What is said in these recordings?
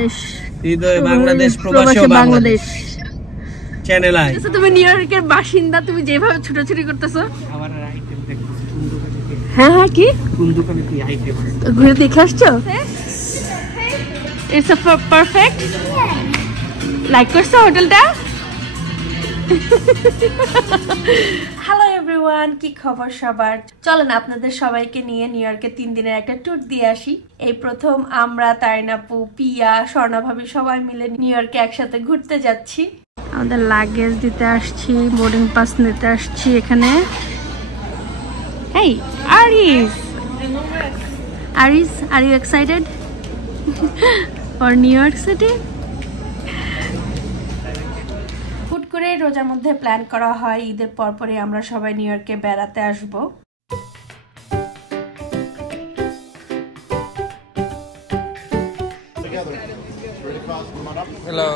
বাংলাদেশ, হৃদয় বাংলাদেশ, প্রবাসী Bangladesh channel I. আচ্ছা তুমি নিউ ইয়র্কের বাসিন্দা, তুমি যেভাবে ছোটাছুটি করতেছো। আমার আইটেম দেখতেছি। হ্যাঁ হ্যাঁ, কি কোন দোকানে কি আইটেম আছে ঘুরে দেখে আসছো? It's perfect. লাইক করছো হোটেলটা? হ্যালো এভরিওয়ান, কি খবর সবার? চলেন আপনাদের সবাইকে নিয়ে নিউ ইয়র্কে 3 দিনের একটা ট্যুর দিয়ে আসি। এই প্রথম আমরা, তারিনাপু, পিয়া, স্বর্ণা ভাবি সবাই মিলে নিউ ইয়র্কে একসাথে ঘুরতে যাচ্ছি। আমাদের লাগেজ দিতে আসছি, বোর্ডিং পাস নিতে আসছি এখানে। Hey, Aris, are you excited for New York City? হুট করে রোজার মধ্যে প্ল্যান করা হয় ঈদের পরপরই আমরা সবাই নিউ ইয়র্কে বেড়াতে আসব। হ্যালো।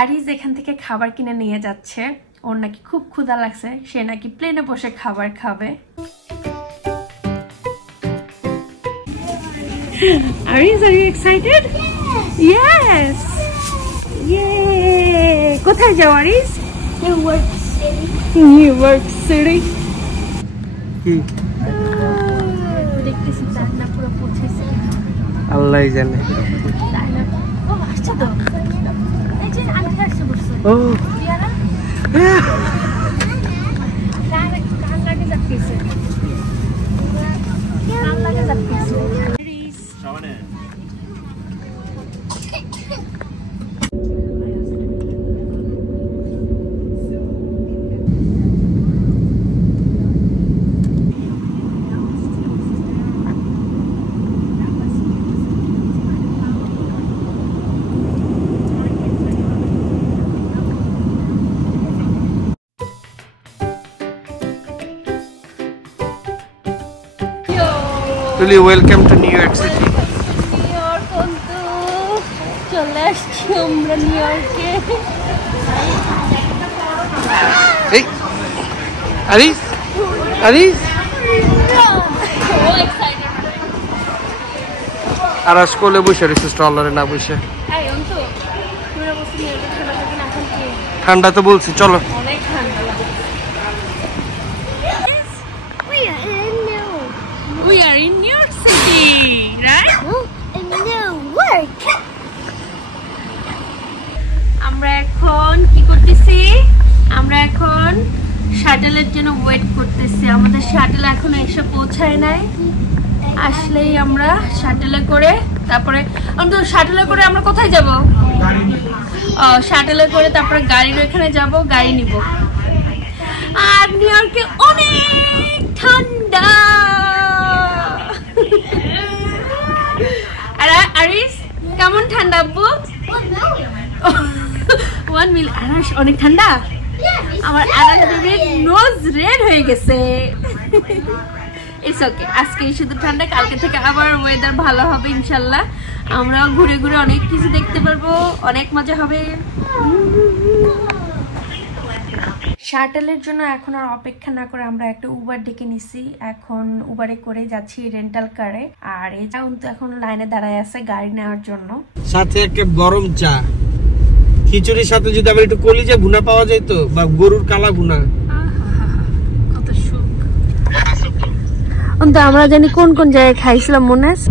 আরিস এখান থেকে খাবার কিনে নিয়ে যাচ্ছে, ওর নাকি খুব ক্ষুধা লাগছে, সে নাকি প্লেনে বসে খাবার খাবে। Aris, are you excited? Yes. Yay! কোথায় যাও Aris? New York City. New York City. দেখতেছি তারা পুরো পৌঁছেছে। আল্লাহই জানে। ও আসছে তো। এই যে আমি আসছে বসে। ও দিয়ারা। কান লাগে যাচ্ছে। কান লাগে যাচ্ছে। Aris Really welcome to New York City. New York কিন্তু চলে আসছি আমরা নিউ ইয়র্কে। Hey, Aris, Aris. আরাস কোলে বসে রয়েছে, স্টলারে না বসে। এই অন্তু পুরো বসে নিউ ইয়র্কে চলে যাবেন এখন কি? ঠান্ডা তো বলছি, চলো। অনেক ঠান্ডা লাগে। We are in New York City, right? In New York. আমরা এখন কি করতেছি? আমরা এখন শাটেলের জন্য ওয়েট করতেছি। আমাদের শাটেল এখনো এসে পৌঁছায় নাই। আসলেই আমরা শাটেলে করে তারপরে শাটেলে করে আমরা কোথায় যাব? শাটেলে করে তারপরে গাড়ির ওখানে যাব, গাড়ি নিব। আর নিউ ইয়র্কে অনেক ঠান্ডা। আরিস কেমন ঠান্ডা আব্বু? 1 মিল। আরাস অনেক ঠান্ডা। আমার আরাস বেবির নোজ রেড হয়ে গেছে। ইটস ওকে, আজকে শুধু ঠান্ডা, কালকে থেকে আবার ওয়েদার ভালো হবে ইনশাল্লাহ। আমরাও ঘুরে ঘুরে অনেক কিছু দেখতে পারবো, অনেক মজা হবে। শাটেলের জন্য এখন আর অপেক্ষা না করে আমরা একটা উবার ডেকে নিছি। এখন উবারে করে যাচ্ছি রেন্টাল কারে। আর এই যাও তো এখন লাইনে দাঁড়ায় আছে গাড়ি নেওয়ার জন্য। সাথে একটা গরম চা, খিচুড়ির সাথে যদি আবার একটু কলিজা ভুনা পাওয়া যেত, বা গরুর কালা ভুনা, কত সুখ। আমরা জানি কোন কোন জায়গায় খাইছিলাম মনে আছে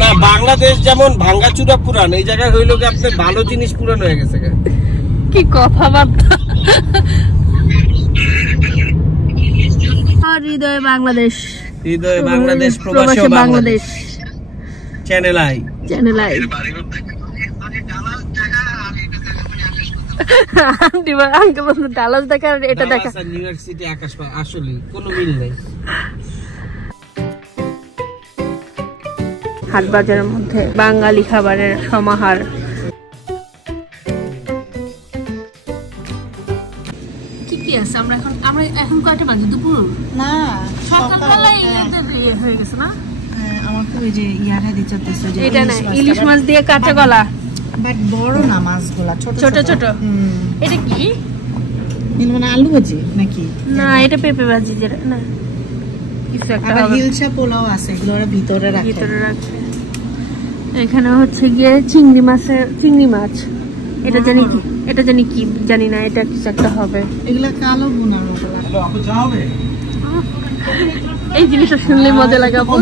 না? বাংলাদেশ যেমন ভাঙ্গাচুরা পুরান, এই জায়গায় হইলো কি আপনার ভালো জিনিস পুরান হয়ে গেছে। কি কথাবার্তা। হৃদয় বাংলাদেশ, হৃদয় বাংলাদেশ, প্রবাসী Bangladesh channel I. Channel I. Dallas দেখা, এটা দেখা। নিউ ইয়র্ক সিটি আকাশ আসলে কোনো মিল নেই। হাট বাজারের মধ্যে বাঙালি খাবারের সমাহার। কি কি আছে? আমরা এখন কয়টা বাজে? দুপুর না, সকালবেলায় হয়ে গেছে না? আমার খুব এই যে ইয়াটা দিতে চাইতেছে যে এটা না, ইলিশ মাছ দিয়ে কাঁচা কলা, বাট বড় না মাছগুলা, ছোট ছোট ছোট। এটা কি? মানে আলু ভাজি নাকি? না, এটা পেঁপে ভাজি। যেটা না, কিছু একটা আবার হবে। হিলসা পোলাও আছে, এগুলো ওরা ভিতরে রাখে। ভিতরে রাখে। এখানে হচ্ছে গিয়ে চিংড়ি মাছ। এটা জানি কি, এটা জানি কি জানি না, এটা কিছু একটা হবে। এগুলো কালো ভুনার মতো লাগে। আপু চা হবে? এই জিনিসটা শুনলে মজা লাগে আপু,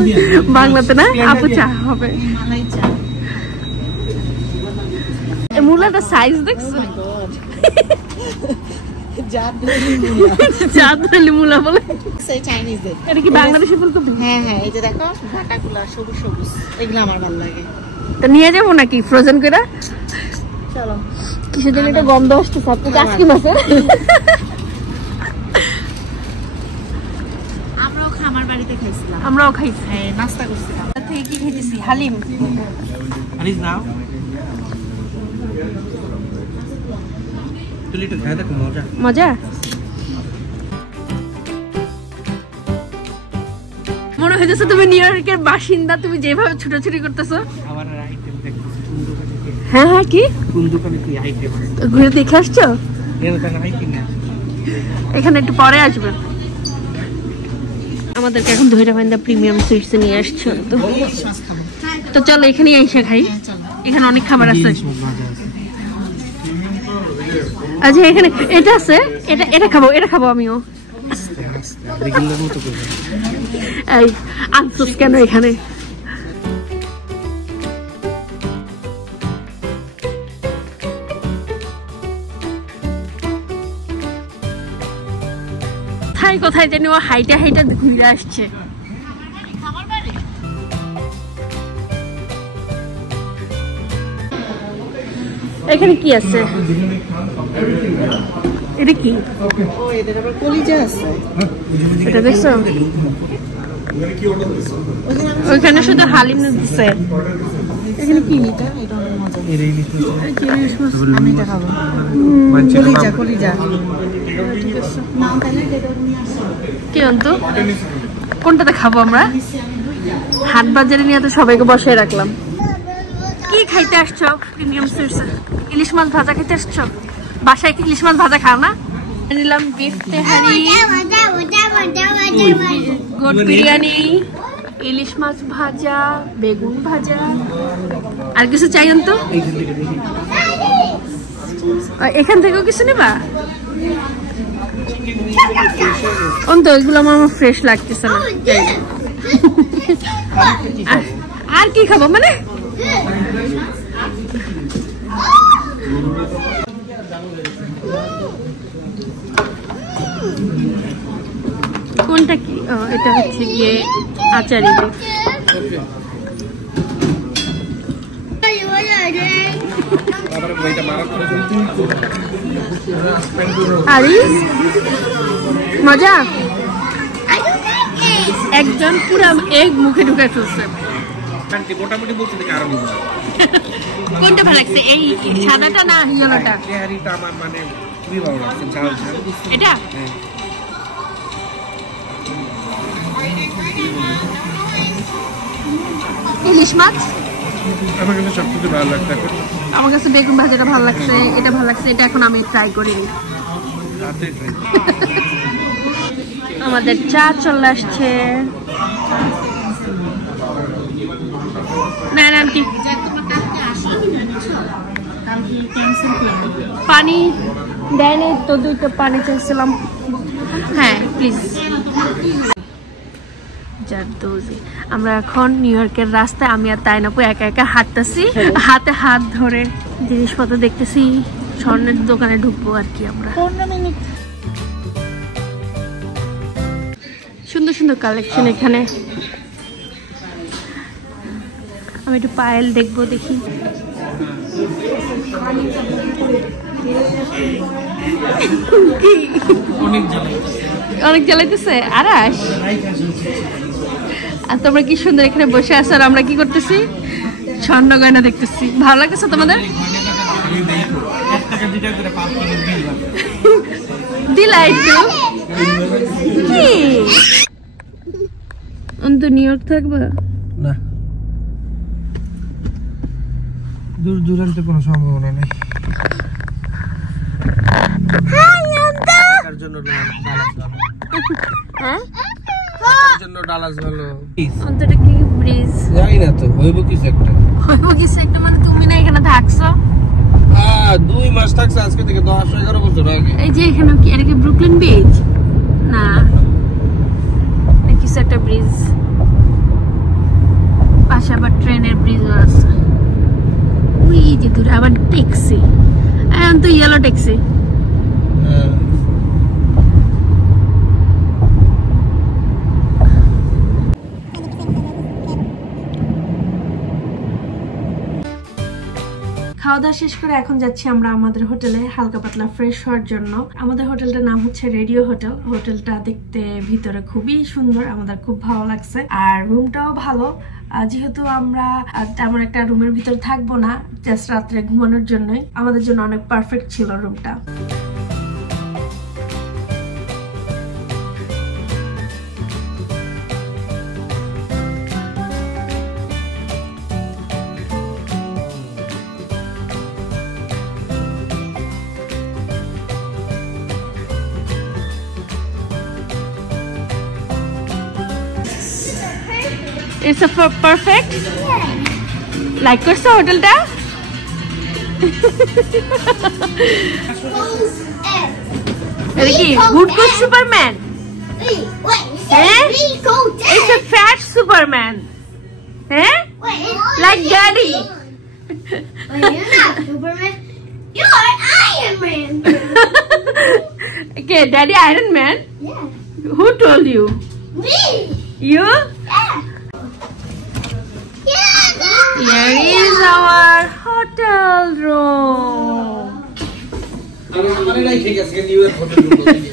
বাংলাতে না আপু চা হবে। মালাই চা। এই মূলাটা সাইজ দেখছো? জাদুলি মূলা বলে। সেই চাইনিজের। এটা কি বাংলাদেশি ফুলকপি? হ্যাঁ হ্যাঁ, এই যে দেখো ডাঁটাগুলা সবুজ সবুজ, এগুলো আমার ভালো লাগে। তো নিয়ে যাবো নাকি ফ্রোজেন করে? চলো। কিসের জন্য একটা গন্ধ আসতেছে আপু, কাশকি মাছের। আমরাও খামার বাড়িতে খাইছিলাম। আমরাও খাইছি। হ্যাঁ, নাস্তা করছিলাম। থেকে কি খেতেছি? হালিম। আনিস নাও। তুই একটু খাই দেখো, মজা। মজা? মনে হইতেছে তুমি নিউ ইয়র্কের বাসিন্দা, তুমি যেভাবে ছুটোছুটি করতেছো। খাবারের আইটেম দেখতেছি কোন দোকানে কি? হ্যাঁ হ্যাঁ, কি কোন দোকানে কি আইটেম? ঘুরে দেখে আসছো? এর দোকানে আইটেম না। এখানে একটু পরে আসবে। আমাদেরকে এখন ধৈর্য ভাইন্দা প্রিমিয়াম সুইটস নিয়ে আসছো তো। শ্বাস খাবো। তো চলো এখানে এসে খাই, হ্যাঁ, চলো। এখানে অনেক খাবার আছে। ইলিশ মাছ ভাজা আছে। আচ্ছা এখানে এটা আছে, এটা খাবো আমিও। আস্তে আস্তে রেগুলার মতো করে। এই আনসোস কেন এখানে? কোথায় জানি ও হাইটে হাইটে ঘুরে আসছে। এখানে কি আছে? এটা কি? ও, এদের আবার কলিজা আছে। এটা দেখছো? ওইখানে শুধু হালিম দিচ্ছে। এখানে কি এটা? এটা অনেক মজা। এর ইলিশ মাছ। আমি এটা খাবো। মানছি না। কলিজা কলিজা। নাম তাহলে যেটা নিয়ে আসো। কি অন্তু? কোনটাতে খাবো আমরা? হাট বাজারে নিয়ে তো সবাইকে বসায় রাখলাম। কি খাইতে আসছো? প্রিমিয়াম সুইটস ইলিশ মাছ ভাজা খাইতে আসছো? বাসায় কি ইলিশ মাছ ভাজা খাও না? নিলাম বিফ তেহারি, গোট বিরিয়ানি, ইলিশ মাছ ভাজা, বেগুন ভাজা। আর কিছু চাই অন্তু? এখান থেকেও কিছু নেবা? অন্তু এগুলো আমার ফ্রেশ লাগতেছে না। আর কি খাবো মানে? কোনটা কি? এটা হচ্ছে গিয়ে আচারি। আরিস মজা। একজন পুরো এগ মুখে ঢুকে ফেলছে। মোটামুটি বলতে দেখে আরো নিব। কোনটা ভালো লাগছে, এই সাদাটা না ইয়েলোটা? তেহারিটা আমার মানে খুবই ভালো লাগছে, ঝাল ঝাল। এটা হ্যাঁ। ইলিশ মাছ আমার কাছে সবথেকে ভালো লাগছে এখন। আমার কাছে বেগুন ভাজাটা ভালো লাগছে, এটা ভালো লাগছে। এটা এখন আমি ট্রাই করিনি। রাতে ট্রাই। আমাদের চা চলে আসছে। না না আন্টি, পানি দেয়নি তো, দুইটা পানি চাইছিলাম। হ্যাঁ প্লিজ। আমরা এখন নিউ ইয়র্কের রাস্তায়, আমি আর তাইনাপু একা একা হাঁটতেছি, হাতে হাত ধরে জিনিসপত্র দেখতেছি। স্বর্ণের দোকানে ঢুকবো আর কি আমরা। 15 মিনিট। সুন্দর সুন্দর কালেকশন এখানে। আমি একটু পায়েল দেখবো, দেখি। অনেক জ্বালাইতেছে আরাস। আর তোমরা কি সুন্দর এখানে বসে আছো, আর আমরা কি করতেছি? স্বর্ণ গয়না দেখতেছি। ভালো লাগতেছে তোমাদের? দিলা একটু কি? অন্তু নিউ ইয়র্ক থাকবা না, দূর দূরান্তে কোনো সম্ভাবনা নেই। তার জন্য হ্যাঁ হাঁটার জন্য ডালাস ভালো। অন্তত কি ব্রিজ জানি না তো, হইব কিছু একটা। হইব কিছু একটা মানে তুমি না এখানে থাকছো 2 মাস থাকছে আজকে থেকে 10-11 বছর আগে। এই যে এখানে কি এটা কি ব্রুকলিন বিচ না কিছু একটা ব্রিজ পাশে আবার ট্রেনের ব্রিজও আছে ওই যে দূরে আবার ট্যাক্সি এখন তো ইয়েলো ট্যাক্সি খাওয়া দাওয়া শেষ করে এখন যাচ্ছি আমরা আমাদের হোটেলে হালকা পাতলা ফ্রেশ হওয়ার জন্য। আমাদের হোটেলটার নাম হচ্ছে রেডিও হোটেল। হোটেলটা দেখতে ভিতরে খুবই সুন্দর, আমাদের খুব ভালো লাগছে আর রুমটাও ভালো। যেহেতু আমরা তেমন একটা রুমের ভিতর থাকবো না, জাস্ট রাত্রে ঘুমানোর জন্যই, আমাদের জন্য অনেক পারফেক্ট ছিল রুমটা। It's a perfect. Like করছো হোটেলটা? এটা কি good good Superman? It's a fat Superman. Eh? Like Daddy. You're not Superman. You're Iron Man. Okay, Daddy Iron Man. Yeah. Who told you? Me. You? Here is our hotel room. মানে নাই ঠিক আছে new York hotel room বলতে।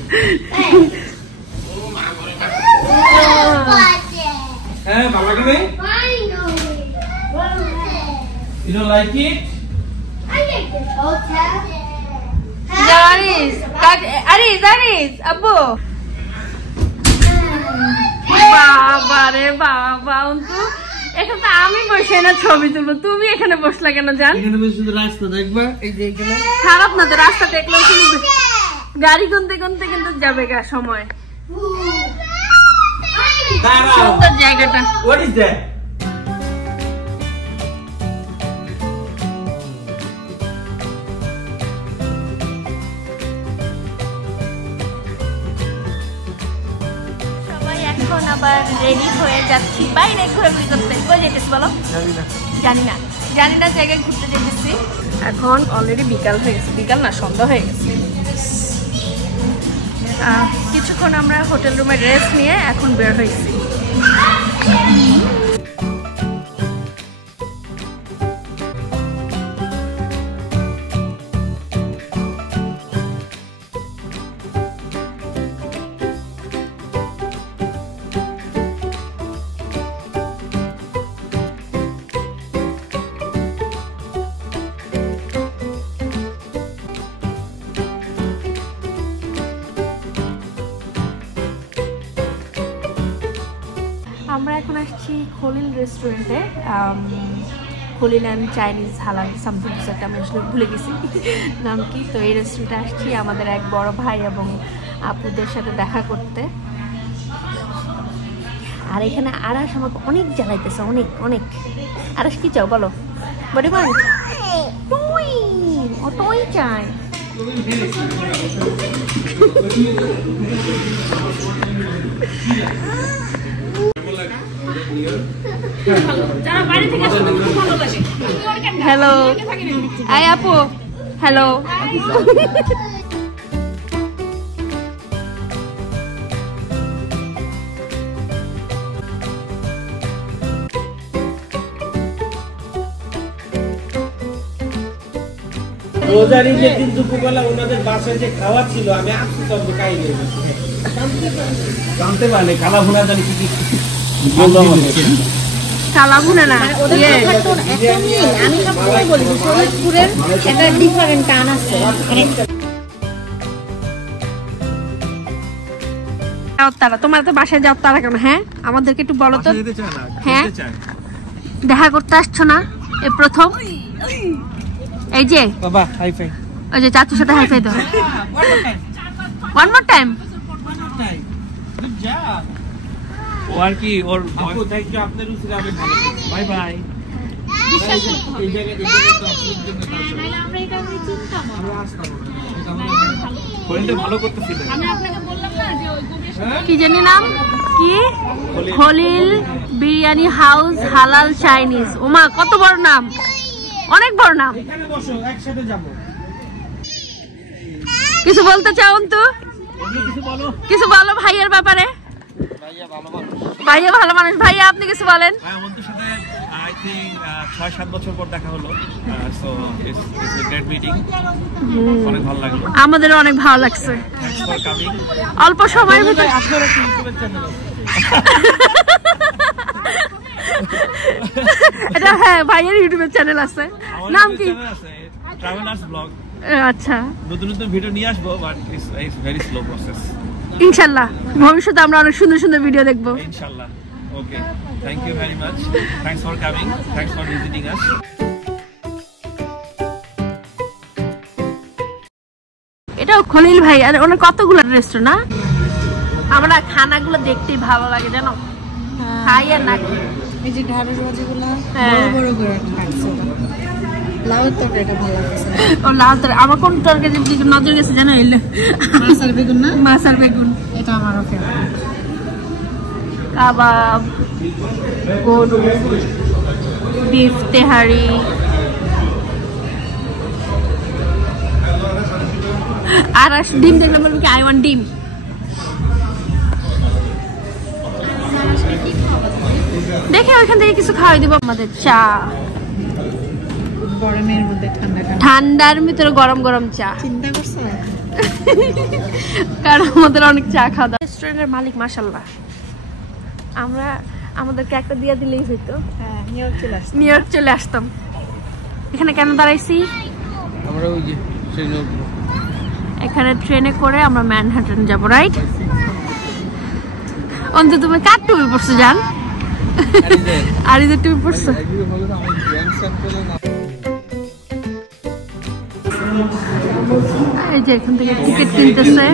হ্যাঁ ভালো লাগে? Finally. You don't like it? I like this hotel. Aris, Abu. বাবা রে বাবা, এখানে তো আমি বসে না ছবি তুলবো, তুমি এখানে বসলা কেন জান? এখানে বসে শুধু রাস্তা দেখবা, এই যে এখানে খারাপ না তো, রাস্তা দেখলেও কিন্তু গাড়ি গুনতে গুনতে কিন্তু যাবে গা সময়। দাঁড়াও, সুন্দর জায়গাটা। what is that? সবাই এখন আবার রেডি হয়ে যাচ্ছি বাইরে ঘোরাঘুরি করতে। কই যেতেছি বলো? জানি না জায়গায় ঘুরতে যেতেছি। এখন অলরেডি বিকাল হয়ে গেছে, বিকাল না সন্ধ্যা হয়ে গেছে। কিছুক্ষণ আমরা হোটেল রুমে রেস্ট নিয়ে এখন বের হয়েছি। আমরা এখন আসছি খলিল রেস্টুরেন্টে, খলিল অ্যান্ড চাইনিজ হালাল সামথিং কিছু একটা, আমি আসলে ভুলে গেছি নাম কি। তো এই রেস্টুরেন্টে আসছি আমাদের এক বড় ভাই এবং আপুদের সাথে দেখা করতে। আর এখানে আরাস আমাকে অনেক জ্বালাইতেছে, অনেক অনেক। আরাস কি চাও বলো? বডি মান টুই, ও টুই চাই। হ্যালো, আই আপু, হ্যালো। রোজার ঈদের দিন দুপুরবেলা ওনাদের বাসায় যে খাওয়া ছিল, আমি আসছি সব খাই নিয়ে জানতে পারলে কালা ভুনা জানি কি কালা ভুনা না, আমি সবসময় বলি যে শরীরপুরের একটা ডিফারেন্ট টান আছে। তারা তোমার তো বাসায় যাও তারা কেন? হ্যাঁ আমাদেরকে একটু বলো তো। হ্যাঁ দেখা করতে আসছো না? এই প্রথম এই যে বাবা হাই ফাই, ওই যে চাচুর সাথে হাই ফাই দাও। One more time. ও আর কি ওর আপু থ্যাংক ইউ, আপনার রুচির আমি ভালো। Bye bye. এই জায়গায় তো আপনার জন্য আমরা এটা চিন্তাম আমরা আসতাম না। হলিতে ভালো করতেছিল। আমি আপনাকে বললাম না যে ওই গুগের কি জানি নাম কি, খলিল বিরিয়ানি হাউস হালাল চাইনিজ। ওমা কত বড় নাম, অনেক বড় নাম। এখানে বসো, একসাথে যাবো। কিছু বলতে চাও তো? কিছু বলো ভাইয়ের ব্যাপারে। ভাইয়া ভালো মানুষ। ভাইয়া ভালো মানুষ। ভাইয়া আপনি কিছু বলেন। আমাদের সাথে আই থিংক 6-7 বছর পর দেখা হলো। So it's a great meeting. অনেক ভালো লাগলো। আমাদেরও অনেক ভালো লাগছে। Thanks for coming. অল্প সময়ের ভিতরে আপনার একটা ইউটিউবের চ্যানেল আছে। এটা হ্যাঁ ভাইয়ের ইউটিউবের চ্যানেল আছে। নাম কি? Travellers blog. আচ্ছা, নতুন নতুন ভিডিও নিয়ে আসবো, but it's very slow process. ইনশাআল্লাহ ভবিষ্যতে আমরা অনেক সুন্দর সুন্দর ভিডিও দেখবো ইনশাআল্লাহ। Okay, thank you very much. Thanks for coming, thanks for visiting us. এটাও খলিল ভাই, আর ওনার কতগুলো রেস্টুরেন্ট না। আমরা খানাগুলো দেখতেই ভালো লাগে জানো, খাই আর না খাই। এই যে ঢাড়ের ভাজিগুলো হ্যাঁ। বড় বড় করে কাটছে ওটা। লাউয়ের তরকারিটা ভালো লাগছে। ও লাল তরকারি, আমার কোন তরকারি নজর গেছে জানো, এলে মাছ আর বেগুন না? মাছ আর বেগুন। এটা আমারও ফেভারিট। কাবাব, গরু, বিফ তেহারি, আর ডিম দেখলাম, বলবো কি আই ওয়ান্ট ডিম। দেখে ওইখান থেকে কিছু খাওয়াই দিব। আমাদের চা, গরমের মধ্যে ঠান্ডা ঠান্ডা। ঠান্ডার ভিতরে গরম গরম চা। চিন্তা করছো? কারণ আমাদের অনেক চা খাওয়া দাওয়া। রেস্টুরেন্টের মালিক মাশাআল্লাহ। আমরা আমাদেরকে একটা দিয়ে দিলেই হইতো, হ্যাঁ, নিউ ইয়র্ক চলে আসছে। নিউ ইয়র্ক চলে আসতাম। এখানে কেন দাঁড়াইছি? আমরা ওই যে ট্রেনে উঠবো। এখানে ট্রেনে করে আমরা ম্যানহাটন যাবো, রাইট? অন্তত তুমি কার টুপি পড়ছো জান? আরিদের টুপি পড়ছো। এই যে এখান থেকে টিকিট কিনতেছে।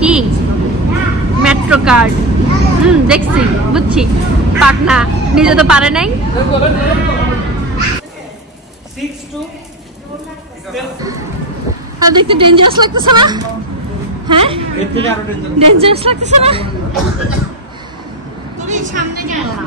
কি মেট্রো কার্ড? দেখছি, বুঝছি। পাটনা নিজে তো পারে নাই। আর দেখতে ডেঞ্জারাস লাগতেছে না? হ্যাঁ, এর থেকে আরো ডেঞ্জারাস। ডেঞ্জারাস লাগতেছে না? তুমি সামনে গেল না।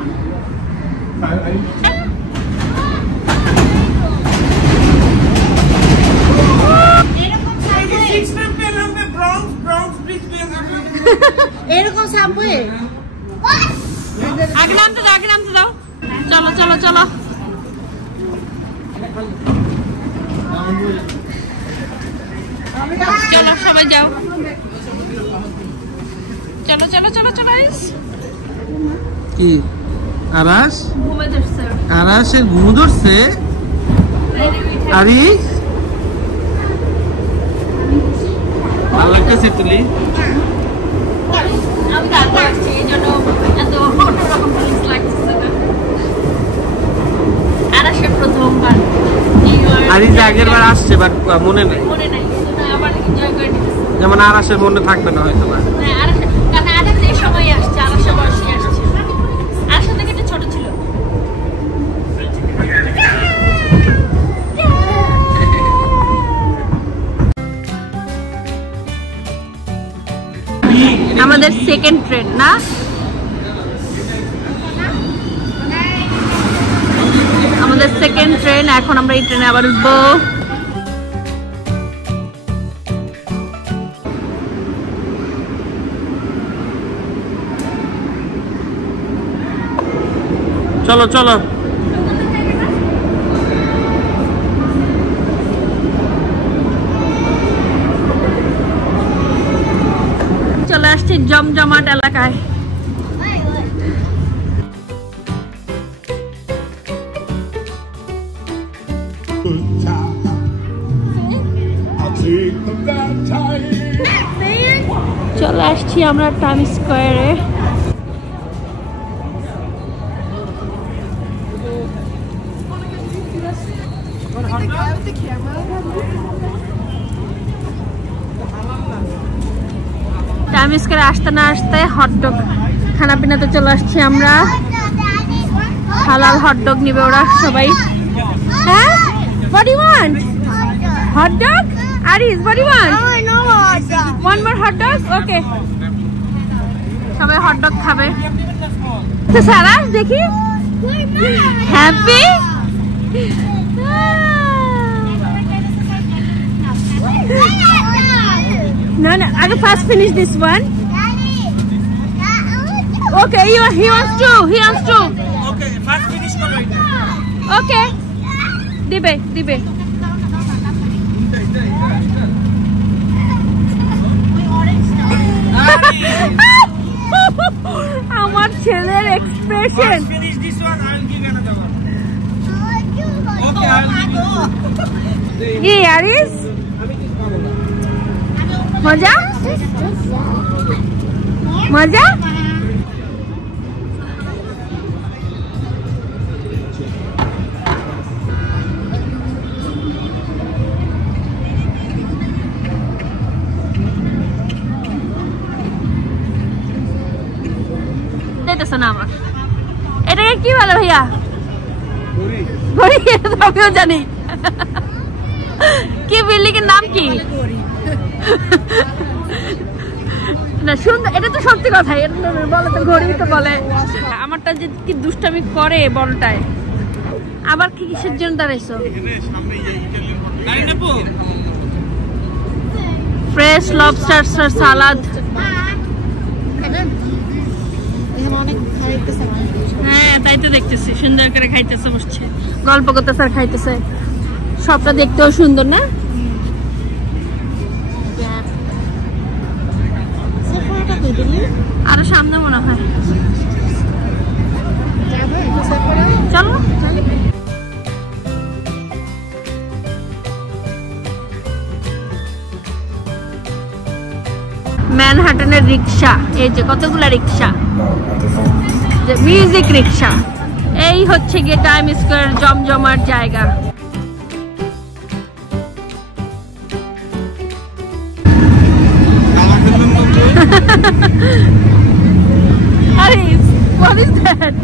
এরকম সাবওয়ে আগে নামতে দাও, আগে নামতে দাও। চলো চলো চলো। চলো সবাই যাও। চলো চলো চলো চলো। কি আরাস? ঘুমে ধরছে। আরাসের ঘুম ধরছে? আরে ভালো লাগতেছে তুলি। আমি তারপর আসছি, এই জন্য এত অন্যরকম ফিলিংস লাগতেছে না। আর আসে প্রথমবার আরে যে আগের বার আসছে, বাট মনে নেই। মনে নাই, এই জন্য আবার এনজয় করে নিতেছে। যেমন আরাসের মনে থাকবে না হয়তো বা। হ্যাঁ, আর আসে, কারণ আরেক এই সময় আসছে, আর আসে বয়সে আসছে। আর সাথে একটা ছোট ছিল। আমাদের সেকেন্ড ট্রেন না? আমাদের সেকেন্ড ট্রেন। এখন আমরা এই ট্রেনে আবার উঠবো। চলো চলো। চলে আসছি জমজমাট এলাকায়। চলে আসছি আমরা টাইম স্কোয়ারে। টাইম স্কোয়ারে আসতে না আসতে হটডগ খানা পিনাতে চলে আসছি আমরা। হালাল হটডগ নিবে ওরা সবাই। হ্যাঁ, what do you want? Hot dog? Aris, what do you want? One more hot dog? Okay. সবাই হট ডগ খাবে। তো সারা দেখি happy. No, I first finish this one. Okay, he wants to. Okay, first finish karo eta. Okay. Dibe. আমার ছেলের expression. Finish this one, I will give another one. Okay, I will give you. কি আরিস মজা দিতেছে না আমার। এটাকে কি বলে ভাইয়া? ঘড়ি। আমিও জানি। কি বিল্ডিং এর নাম কি? না সুন্দর, এটা তো সত্যি কথা। বলে তো ঘড়ি তো বলে। আমারটা যে কি দুষ্টামি করে বলটায়। আবার কি কিসের জন্য দাঁড়াইছো? ফ্রেশ লবস্টার সালাদ। হ্যাঁ তাই তো দেখতেছি, সুন্দর করে খাইতেছে, বসছে গল্প করতেছে আর খাইতেছে। সবটা দেখতেও সুন্দর না? আরো সামনে মনে হয়। চলো। ম্যানহাটনের রিক্সা, এই যে কতগুলা রিক্সা, মিউজিক রিক্সা। এই হচ্ছে গিয়ে টাইম স্কয়ার জমজমার জায়গা। Aris, what is that?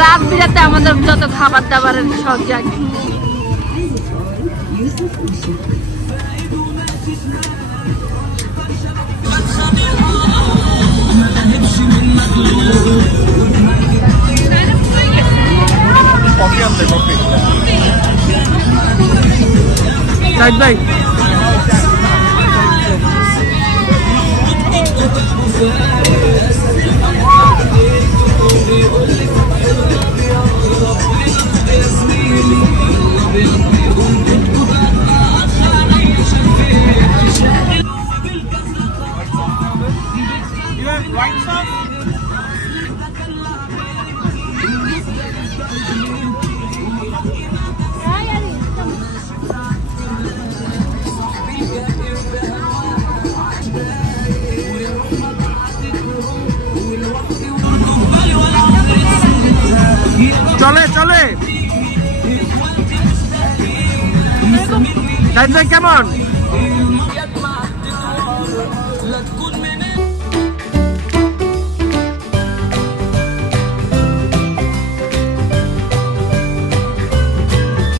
রাত বিরাতে আমাদের যত খাবার দাবারের সব জায়গা। চলে। কেমন?